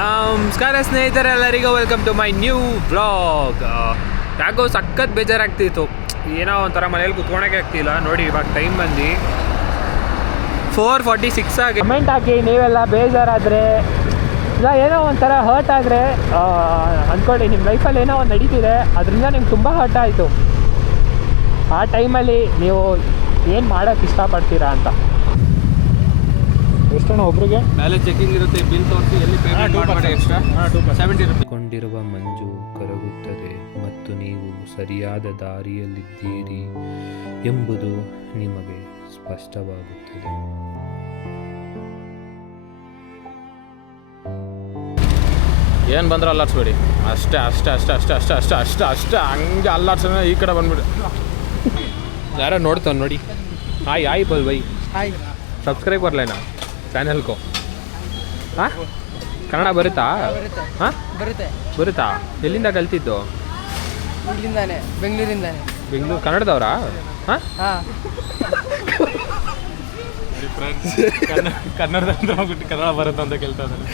ನಮಸ್ಕಾರ ಸ್ನೇಹಿತರೆಲ್ಲರಿಗೂ welcome to my new vlog. ಯಾಕೋ ಸಖತ್ ಬೇಜಾರಾಗ್ತಿತ್ತು, ಏನೋ ಒಂಥರ ಮನೇಲಿ ಕುತ್ಕೊಳಕ್ಕೆ ಆಗ್ತಿಲ್ಲ. ನೋಡಿ ಇವಾಗ ಟೈಮ್ ಬಂದು 4:46 ಆಗಿ. ಕಮೆಂಟ್ ಹಾಕಿ ನೀವೆಲ್ಲ ಬೇಜಾರಾದರೆ ಇಲ್ಲ ಏನೋ ಒಂಥರ ಹರ್ಟ್ ಆದರೆ ಅಂದ್ಕೊಳ್ಳಿ, ನಿಮ್ಮ ಲೈಫಲ್ಲಿ ಏನೋ ಒಂದು ನಡೀತಿದೆ, ಅದರಿಂದ ನಿಮ್ಗೆ ತುಂಬ ಹರ್ಟ್ ಆಯಿತು. ಆ ಟೈಮಲ್ಲಿ ನೀವು ಏನು ಮಾಡೋಕ್ಕೆ ಇಷ್ಟಪಡ್ತೀರಾ ಅಂತ. ಎಷ್ಟಣ್ಣ ಒಬ್ರಿಗೆ ಮೇಲೆ ಚೆಕಿಂಗ್ ಇರುತ್ತೆ, ಬಿಲ್ ತೋರಿಸಿ ಎಲ್ಲಿ ಪೇಮೆಂಟ್ ಮಾಡಿ ಎಕ್ಸ್ಟ್ರಾ 70 ರೂಪಾಯಿ. ಕೊಂಡಿರುವ ಮಂಜು ಕರಗುತ್ತದೆ ಮತ್ತು ನೀವು ಸರಿಯಾದ ದಾರಿಯಲ್ಲಿದ್ದೀರಿ ಎಂಬುದು ನಿಮಗೆ ಸ್ಪಷ್ಟವಾಗುತ್ತದೆ. ಏನು ಬಂದ್ರೆ ಅಲ್ಲಾಡ್ಸ್ಬೇಡಿ, ಅಷ್ಟೇ ಅಷ್ಟೇ ಅಷ್ಟೇ ಅಷ್ಟೇ ಅಷ್ಟೇ ಅಷ್ಟೇ ಅಷ್ಟೇ ಅಷ್ಟೇ ಹಂಗೆ ಅಲ್ಲಾಡ್ಸೋಣ. ಈ ಕಡೆ ಬಂದ್ಬಿಡಿ. ಯಾರೋ ನೋಡ್ತಾನೆ ನೋಡಿ. ಹಾಯ್ ಬೋಲ್ ಬೈ. ಹಾಯ್, ಸಬ್ಸ್ಕ್ರೈಬ್ ಬರಲೇನಾ ಚಾನೆಲ್ಗೂ? ಹಾಂ, ಕನ್ನಡ ಬರುತ್ತಾ? ಹಾಂ, ಬರುತ್ತಾ? ಎಲ್ಲಿಂದ ಕಲ್ತಿದ್ದು? ಇಲ್ಲಿಂದಾನೆ, ಬೆಂಗಳೂರಿಂದಾನೆ. ಬೆಂಗಳೂರು ಕನ್ನಡದವರಾ? ಹಾಂ, ಕನ್ನಡದಿಂದ ಹೋಗ್ಬಿಟ್ಟು ಕನ್ನಡ ಬರುತ್ತೆ ಅಂತ ಕೇಳ್ತಾ ಇದ್ದಾರೆ.